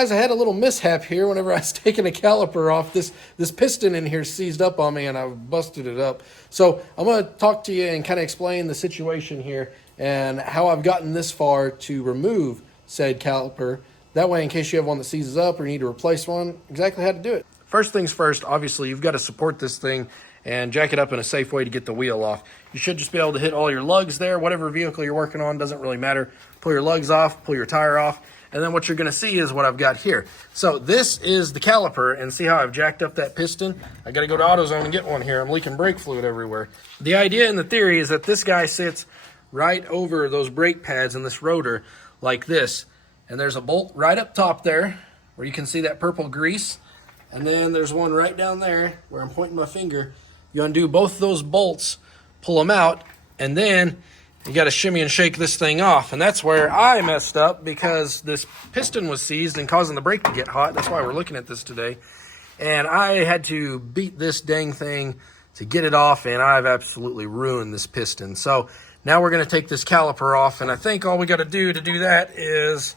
Guys, I had a little mishap here whenever I was taking a caliper off. This piston in here seized up on me and I busted it up. So I'm going to talk to you and kind of explain the situation here and how I've gotten this far to remove said caliper. That way, in case you have one that seizes up or you need to replace one, exactly how to do it. First things first, obviously, you've got to support this thing and jack it up in a safe way to get the wheel off. You should just be able to hit all your lugs there. Whatever vehicle you're working on, doesn't really matter. Pull your lugs off, pull your tire off, and then what you're gonna see is what I've got here. So this is the caliper, and see how I've jacked up that piston? I gotta go to AutoZone and get one here. I'm leaking brake fluid everywhere. The idea and the theory is that this guy sits right over those brake pads in this rotor like this. And there's a bolt right up top there where you can see that purple grease. And then there's one right down there where I'm pointing my finger. You undo both those bolts, pull them out, and then you got to shimmy and shake this thing off. And that's where I messed up because this piston was seized and causing the brake to get hot. That's why we're looking at this today. And I had to beat this dang thing to get it off, and I've absolutely ruined this piston. So now we're going to take this caliper off, and I think all we got to do that is,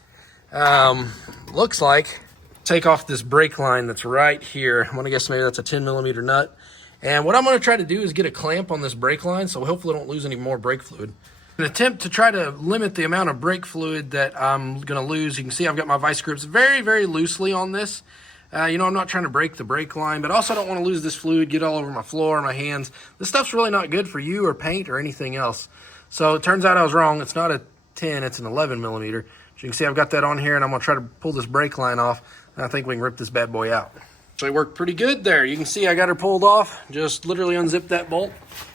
looks like, take off this brake line that's right here. I'm going to guess maybe that's a 10 millimeter nut. And what I'm going to try to do is get a clamp on this brake line so hopefully I don't lose any more brake fluid. An attempt to try to limit the amount of brake fluid that I'm going to lose. You can see I've got my vice grips very, very loosely on this. You know, I'm not trying to break the brake line, but also I don't want to lose this fluid, get all over my floor, my hands. This stuff's really not good for you or paint or anything else. So it turns out I was wrong. It's not a 10, it's an 11 millimeter. So you can see I've got that on here, and I'm going to try to pull this brake line off, and I think we can rip this bad boy out. So it worked pretty good there. You can see I got her pulled off. Just literally unzipped that bolt.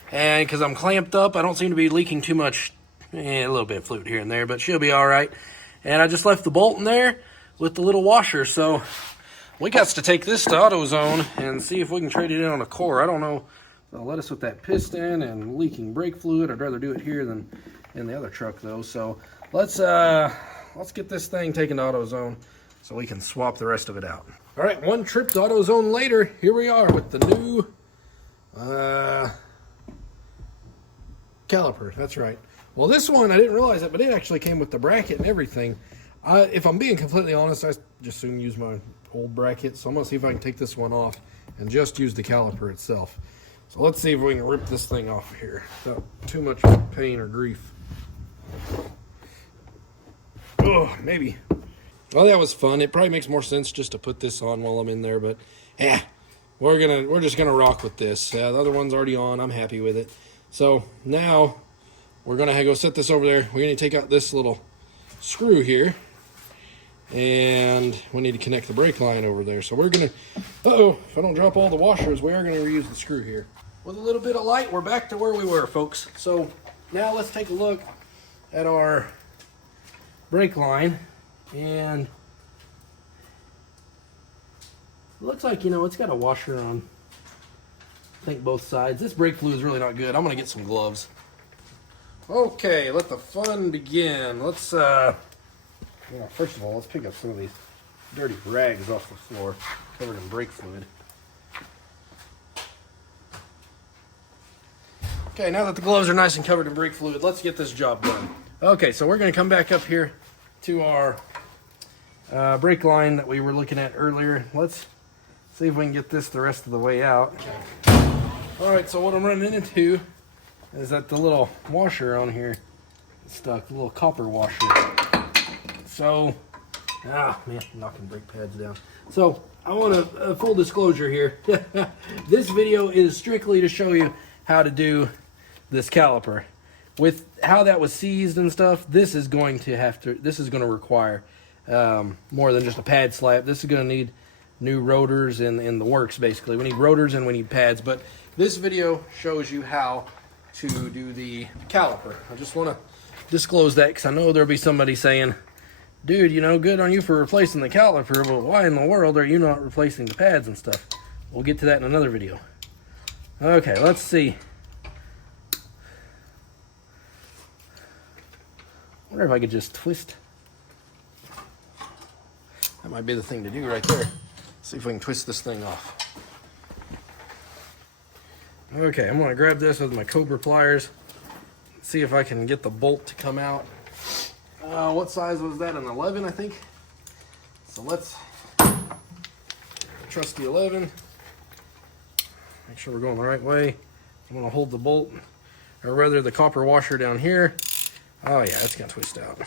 And because I'm clamped up, I don't seem to be leaking too much, a little bit of fluid here and there, but she'll be all right. And I just left the bolt in there with the little washer. So we got to take this to AutoZone and see if we can trade it in on a core. I don't know. They'll let us with that piston and leaking brake fluid. I'd rather do it here than in the other truck, though. So let's get this thing taken to AutoZone so we can swap the rest of it out. All right, one trip to AutoZone later, here we are with the new caliper. That's right. Well, this one, I didn't realize that, but it actually came with the bracket and everything. If I'm being completely honest, I just soon use my old bracket, so I'm going to see if I can take this one off and just use the caliper itself. So let's see if we can rip this thing off here without too much pain or grief. Oh, maybe. Well, that was fun. It probably makes more sense just to put this on while I'm in there, but yeah, we're just gonna rock with this. The other one's already on. I'm happy with it. So now we're gonna go set this over there. We're gonna take out this little screw here, and we need to connect the brake line over there. So we're gonna, if I don't drop all the washers, we are gonna reuse the screw here. With a little bit of light, we're back to where we were, folks. So now let's take a look at our brake line. And it looks like, you know, it's got a washer on, I think, both sides. This brake fluid is really not good. I'm going to get some gloves. Okay, let the fun begin. Let's, first of all, let's pick up some of these dirty rags off the floor covered in brake fluid. Okay, now that the gloves are nice and covered in brake fluid, let's get this job done. Okay, so we're going to come back up here to our brake line that we were looking at earlier. Let's see if we can get this the rest of the way out. All right, so what I'm running into is that the little washer on here is stuck, the little copper washer. So, man, I'm knocking brake pads down. So I want a full disclosure here. This video is strictly to show you how to do this caliper. With how that was seized and stuff, this is going to require more than just a pad slap. This is going to need new rotors in the works, basically. We need rotors and we need pads, but this video shows you how to do the caliper. I just want to disclose that because I know there'll be somebody saying, dude, you know, good on you for replacing the caliper, but why in the world are you not replacing the pads and stuff? We'll get to that in another video. Okay, let's see. I wonder if I could just twist. That might be the thing to do right there. See if we can twist this thing off. Okay, I'm going to grab this with my Cobra pliers. See if I can get the bolt to come out. What size was that? An 11, I think. so let's trust the 11. Make sure we're going the right way. I'm going to hold the bolt, or rather the copper washer down here. Oh yeah, it's going to twist out.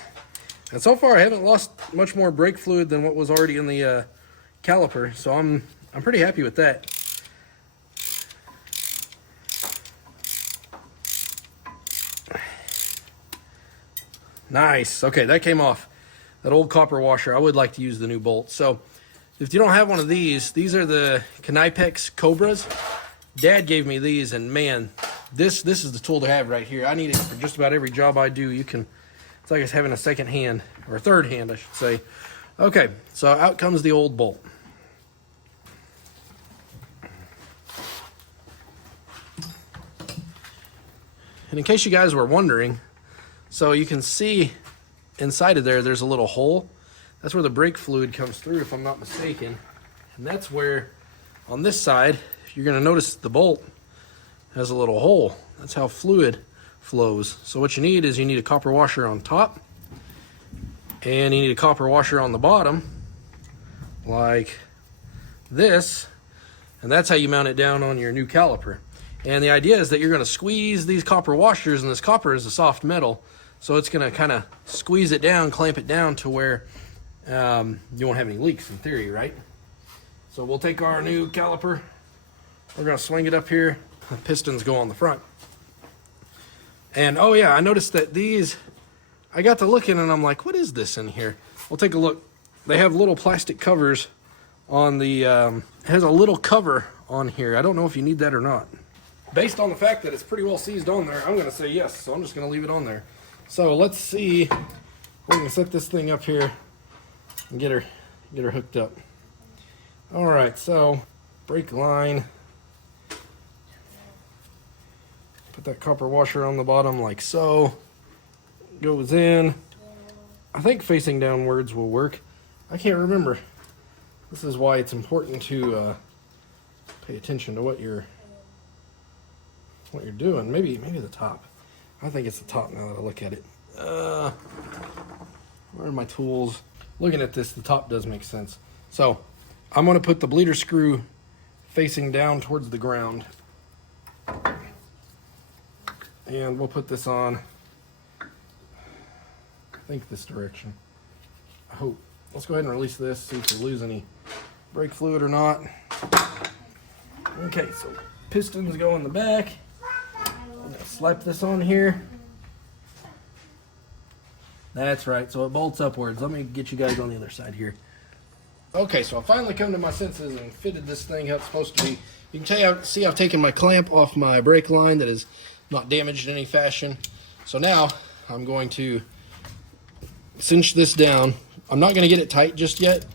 And so far I haven't lost much more brake fluid than what was already in the caliper, so I'm pretty happy with that. Nice. Okay, that came off. That old copper washer. I would like to use the new bolt. So if you don't have one of these are the Caliper Cobras. Dad gave me these, and man, this is the tool to have right here. I need it for just about every job I do. It's like it's having a second hand, or a third hand, I should say. Okay, so out comes the old bolt. And in case you guys were wondering, so you can see inside of there's a little hole. That's where the brake fluid comes through, if I'm not mistaken. And that's where, on this side, you're going to notice the bolt has a little hole. That's how fluid flows. So what you need is you need a copper washer on top, and you need a copper washer on the bottom, like this. And that's how you mount it down on your new caliper. And the idea is that you're going to squeeze these copper washers, and this copper is a soft metal, so it's going to kind of squeeze it down, clamp it down to where you won't have any leaks, in theory, right? So we'll take our new caliper, we're going to swing it up here, the pistons go on the front. And oh yeah, I noticed that these, I got to looking and I'm like, what is this in here? We'll take a look. They have little plastic covers on the, it has a little cover on here. I don't know if you need that or not. Based on the fact that it's pretty well seized on there, I'm going to say yes, so I'm just going to leave it on there. So let's see, we're going to set this thing up here and get her hooked up. All right, so brake line. Put that copper washer on the bottom like so. Goes in. I think facing downwards will work. I can't remember. This is why it's important to pay attention to what you're doing. Maybe the top. I think it's the top now that I look at it. Where are my tools? Looking at this, the top does make sense. So I'm going to put the bleeder screw facing down towards the ground. And we'll put this on, I think this direction. I hope. Let's go ahead and release this, see if we lose any brake fluid or not. Okay, so pistons go in the back. I'm gonna slap this on here. That's right, so it bolts upwards. Let me get you guys on the other side here. Okay, so I finally come to my senses and fitted this thing how it's supposed to be. You can see I've taken my clamp off my brake line that is not damaged in any fashion. So now I'm going to cinch this down. I'm not going to get it tight just yet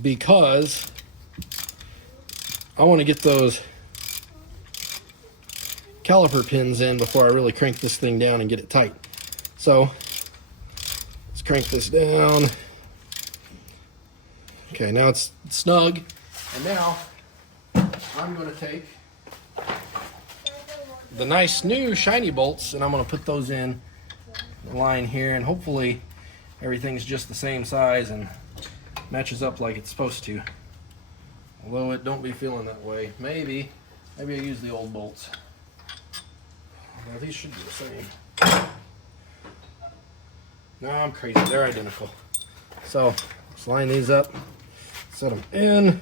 because I want to get those caliper pins in before I really crank this thing down and get it tight. So let's crank this down. Okay, now it's snug. And now I'm going to take the nice new shiny bolts and I'm going to put those in the line here, and hopefully everything's just the same size and matches up like it's supposed to. Although it don't be feeling that way. Maybe I use the old bolts. Well, these should be the same. No, I'm crazy. They're identical. So let's line these up, set them in.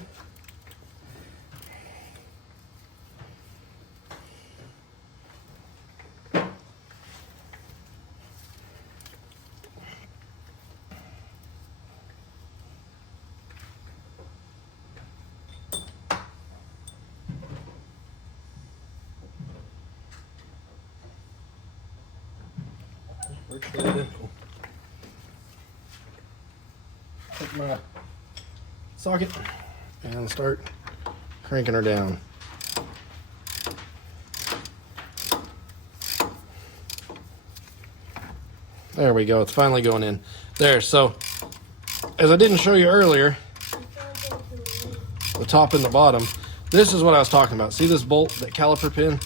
Virtually identical. Take my socket and start cranking her down. There we go, it's finally going in. There, so as I didn't show you earlier, the top and the bottom, this is what I was talking about. See this bolt, that caliper pin?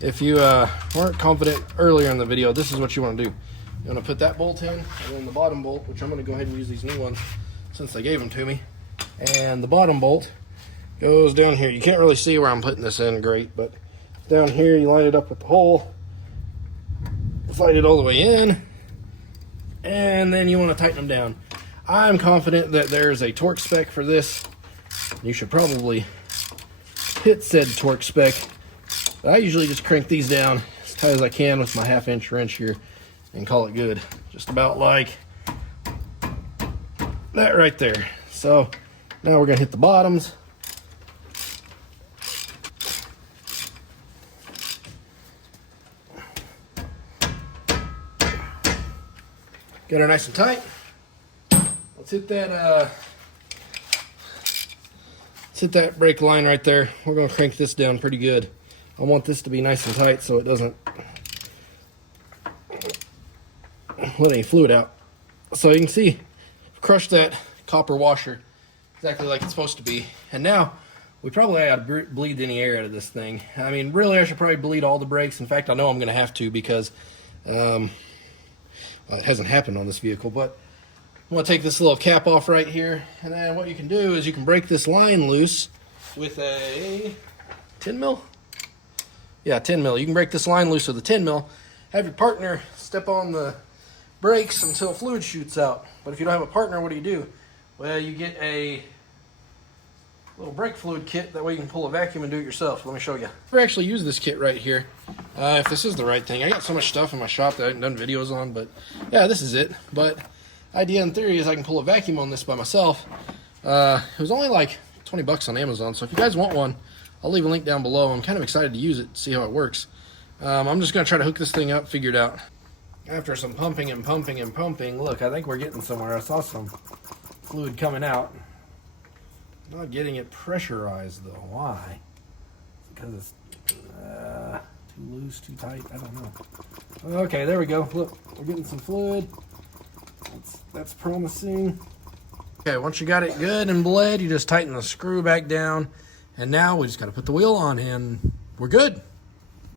If you weren't confident earlier in the video, this is what you want to do. You want to put that bolt in, and then the bottom bolt, which I'm going to go ahead and use these new ones, since they gave them to me. And the bottom bolt goes down here. You can't really see where I'm putting this in great, but down here you line it up with the hole, slide it all the way in, and then you want to tighten them down. I'm confident that there's a torque spec for this. You should probably hit said torque spec. But I usually just crank these down as tight as I can with my 1/2-inch wrench here and call it good. Just about like that right there. So now we're gonna hit the bottoms. Get her nice and tight. Let's hit that brake line right there. We're gonna crank this down pretty good. I want this to be nice and tight so it doesn't let any fluid out. So you can see, crush that copper washer exactly like it's supposed to be. And now we probably ought to bleed any air out of this thing. I mean, really, I should probably bleed all the brakes. In fact, I know I'm going to have to because well, it hasn't happened on this vehicle. But I'm going to take this little cap off right here, and then what you can do is you can break this line loose with a 10 mil. Yeah, 10 mil. You can break this line loose with a 10 mil. Have your partner step on the brakes until fluid shoots out. But if you don't have a partner, what do? Well, you get a little brake fluid kit. That way you can pull a vacuum and do it yourself. Let me show you. I actually use this kit right here. If this is the right thing. I got so much stuff in my shop that I haven't done videos on, but yeah, this is it. But idea in theory is I can pull a vacuum on this by myself. It was only like 20 bucks on Amazon. So if you guys want one, I'll leave a link down below. I'm kind of excited to use it, see how it works. I'm just going to try to hook this thing up, figure it out. After some pumping and pumping and pumping, look, I think we're getting somewhere. I saw some fluid coming out. Not getting it pressurized though. Why? Because it's too loose, too tight. I don't know. Okay, there we go. Look, we're getting some fluid. That's promising. Okay, once you got it good and bled, you just tighten the screw back down. And now we just got to put the wheel on and we're good.